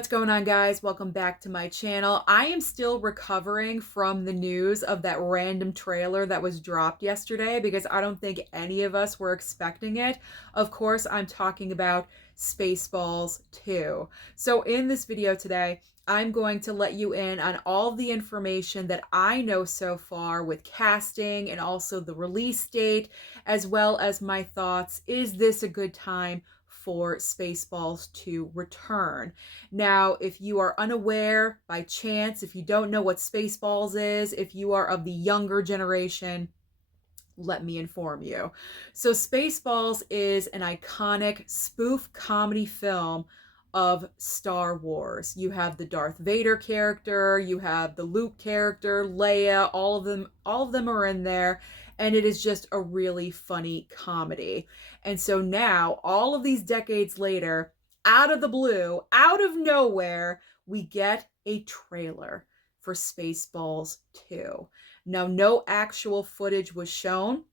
What's going on, guys? Welcome back to my channel. I am still recovering from the news of that random trailer that was dropped yesterday because I don't think any of us were expecting it. Of course, I'm talking about Spaceballs 2. So in this video today, I'm going to let you in on all the information that I know so far with casting and also the release date, as well as my thoughts. Is this a good time for Spaceballs to return? Now, if you are unaware by chance, if you don't know what Spaceballs is, if you are of the younger generation, let me inform you. So Spaceballs is an iconic spoof comedy film of Star Wars. You have the Darth Vader character, you have the Luke character, Leia, all of them are in there, and it is just a really funny comedy. And so now, all of these decades later, out of the blue, out of nowhere, we get a trailer for Spaceballs 2. Now, no actual footage was shown.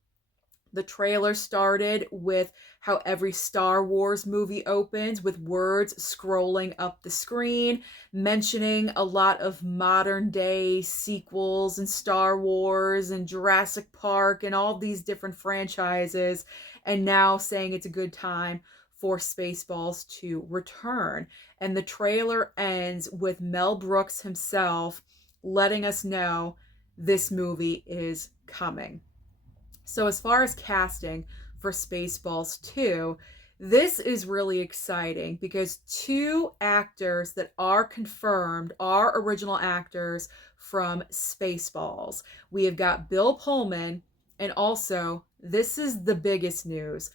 The trailer started with how every Star Wars movie opens, with words scrolling up the screen, mentioning a lot of modern day sequels and Star Wars and Jurassic Park and all these different franchises, and now saying it's a good time for Spaceballs to return. And the trailer ends with Mel Brooks himself letting us know this movie is coming. So as far as casting for Spaceballs 2, this is really exciting because two actors that are confirmed are original actors from Spaceballs. We have got Bill Pullman, and also, this is the biggest news,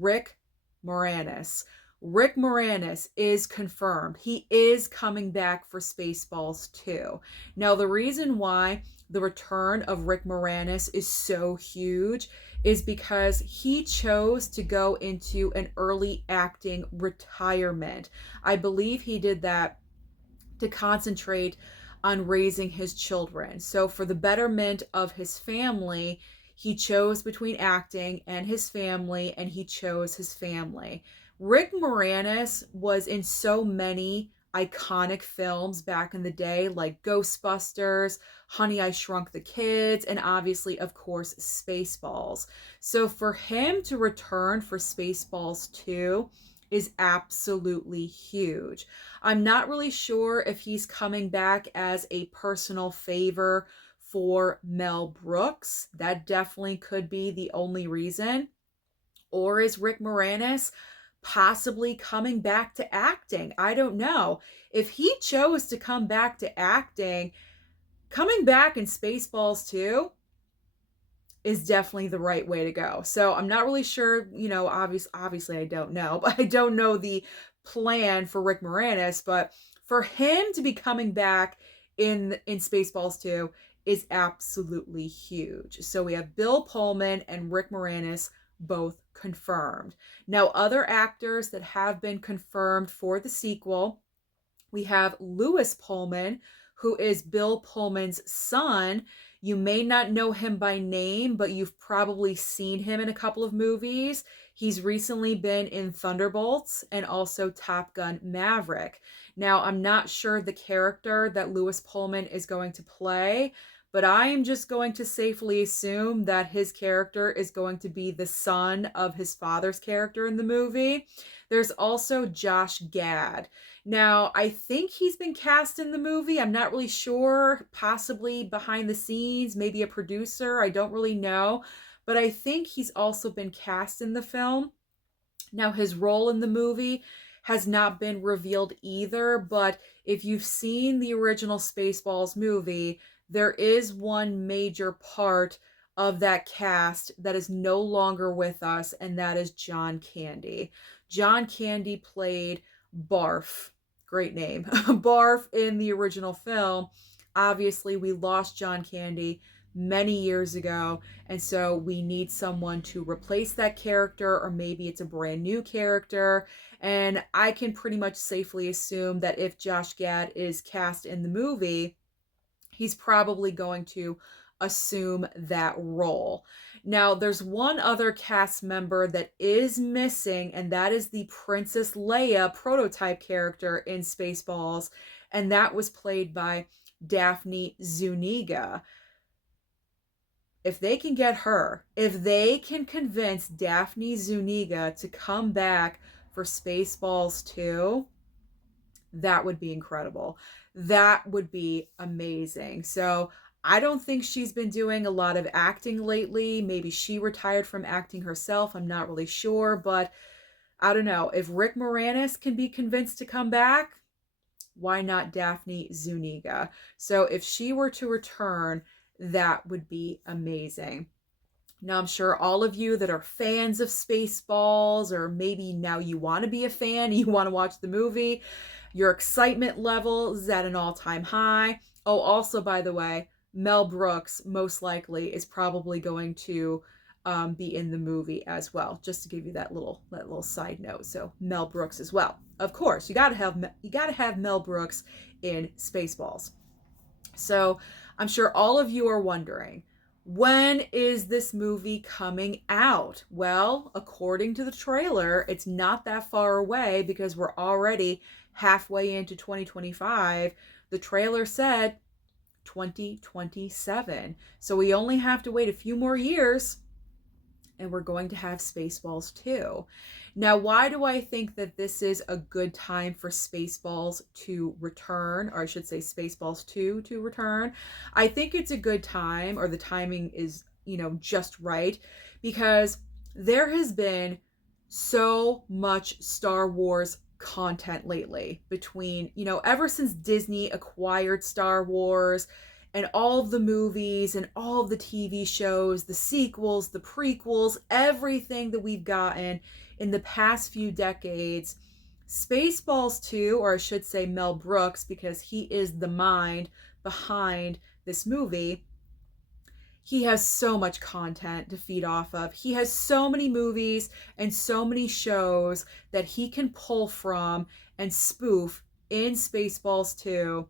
Rick Moranis. Rick Moranis is confirmed. He is coming back for Spaceballs 2. Now, the reason why the return of Rick Moranis is so huge is because he chose to go into an early acting retirement. I believe he did that to concentrate on raising his children. So for the betterment of his family, he chose between acting and his family, and he chose his family. Rick Moranis was in so many iconic films back in the day, like Ghostbusters, Honey, I Shrunk the Kids, and obviously, of course, Spaceballs. So for him to return for Spaceballs 2 is absolutely huge. I'm not really sure if he's coming back as a personal favor for Mel Brooks. That definitely could be the only reason. Or is Rick Moranis possibly coming back to acting? I don't know. If he chose to come back to acting, coming back in Spaceballs 2 is definitely the right way to go. So I'm not really sure, obviously I don't know, but I don't know the plan for Rick Moranis, but for him to be coming back in Spaceballs 2 is absolutely huge. So we have Bill Pullman and Rick Moranis both confirmed. Now, other actors that have been confirmed for the sequel, we have Lewis Pullman, who is Bill Pullman's son. You may not know him by name, but you've probably seen him in a couple of movies. He's recently been in Thunderbolts and also Top Gun Maverick. Now, I'm not sure the character that Lewis Pullman is going to play, but I am just going to safely assume that his character is going to be the son of his father's character in the movie. There's also Josh Gad. Now, I think he's been cast in the movie. I'm not really sure, possibly behind the scenes, maybe a producer. I don't really know. But I think he's also been cast in the film. Now, his role in the movie has not been revealed either. But if you've seen the original Spaceballs movie, there is one major part of that cast that is no longer with us, and that is John Candy. John Candy played Barf. Great name. Barf in the original film. Obviously, we lost John Candy many years ago, and so we need someone to replace that character, or maybe it's a brand new character. And I can pretty much safely assume that if Josh Gad is cast in the movie, he's probably going to assume that role. Now, there's one other cast member that is missing, and that is the Princess Leia prototype character in Spaceballs, and that was played by Daphne Zuniga. If they can get her, if they can convince Daphne Zuniga to come back for Spaceballs 2, that would be incredible. That would be amazing. So I don't think she's been doing a lot of acting lately. Maybe she retired from acting herself. I'm not really sure, but I don't know. If Rick Moranis can be convinced to come back, why not Daphne Zuniga? So if she were to return, that would be amazing. Now, I'm sure all of you that are fans of Spaceballs, or maybe now you want to be a fan, you want to watch the movie, your excitement level is at an all-time high. Oh, also, by the way, Mel Brooks most likely is probably going to be in the movie as well. Just to give you that little side note. So Mel Brooks as well. Of course, you gotta have Mel Brooks in Spaceballs. So I'm sure all of you are wondering, when is this movie coming out? Well, according to the trailer, it's not that far away because we're already halfway into 2025. The trailer said 2027. So we only have to wait a few more years and we're going to have Spaceballs 2. Now, why do I think that this is a good time for Spaceballs to return, or I should say Spaceballs 2 to return? I think it's a good time, or the timing is, just right, because there has been so much Star Wars content lately between, ever since Disney acquired Star Wars and all of the movies and all of the TV shows, the sequels, the prequels, everything that we've gotten in the past few decades. Spaceballs 2, or I should say Mel Brooks, because he is the mind behind this movie, he has so much content to feed off of. He has so many movies and so many shows that he can pull from and spoof in Spaceballs 2.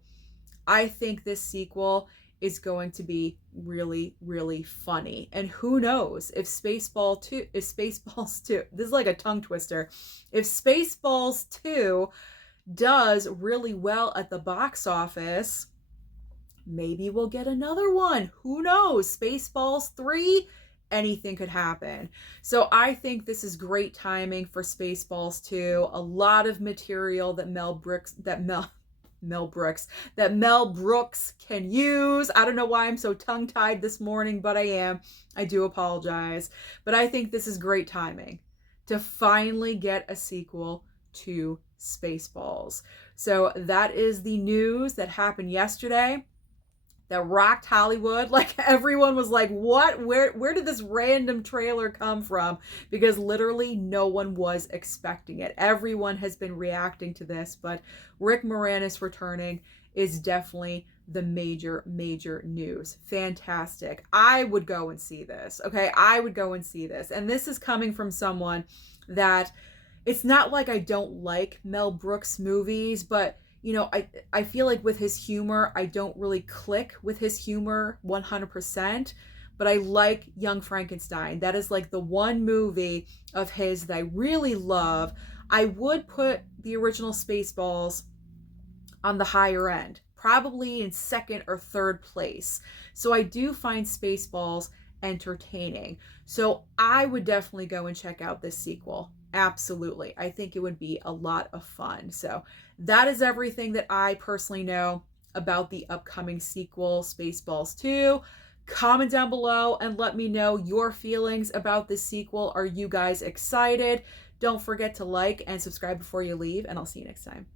I think this sequel is going to be really, really funny. And who knows if Spaceballs 2, this is like a tongue twister, if Spaceballs 2 does really well at the box office, maybe we'll get another one. Who knows? Spaceballs 3, anything could happen. So I think this is great timing for Spaceballs 2. A lot of material that Mel Brooks can use. I don't know why I'm so tongue-tied this morning, but I am. I do apologize. But I think this is great timing to finally get a sequel to Spaceballs. So that is the news that happened yesterday that rocked Hollywood. Like, everyone was like, what? Where did this random trailer come from? Because literally no one was expecting it. Everyone has been reacting to this, but Rick Moranis returning is definitely the major news. Fantastic. I would go and see this. Okay, I would go and see this. And this is coming from someone that, it's not like I don't like Mel Brooks movies, but I feel like with his humor, I don't really click with his humor 100%, but I like Young Frankenstein. That is like the one movie of his that I really love. I would put the original Spaceballs on the higher end, probably in second or third place. So I do find Spaceballs entertaining. So I would definitely go and check out this sequel. Absolutely. I think it would be a lot of fun. So that is everything that I personally know about the upcoming sequel, Spaceballs 2. Comment down below and let me know your feelings about this sequel. Are you guys excited? Don't forget to like and subscribe before you leave, and I'll see you next time.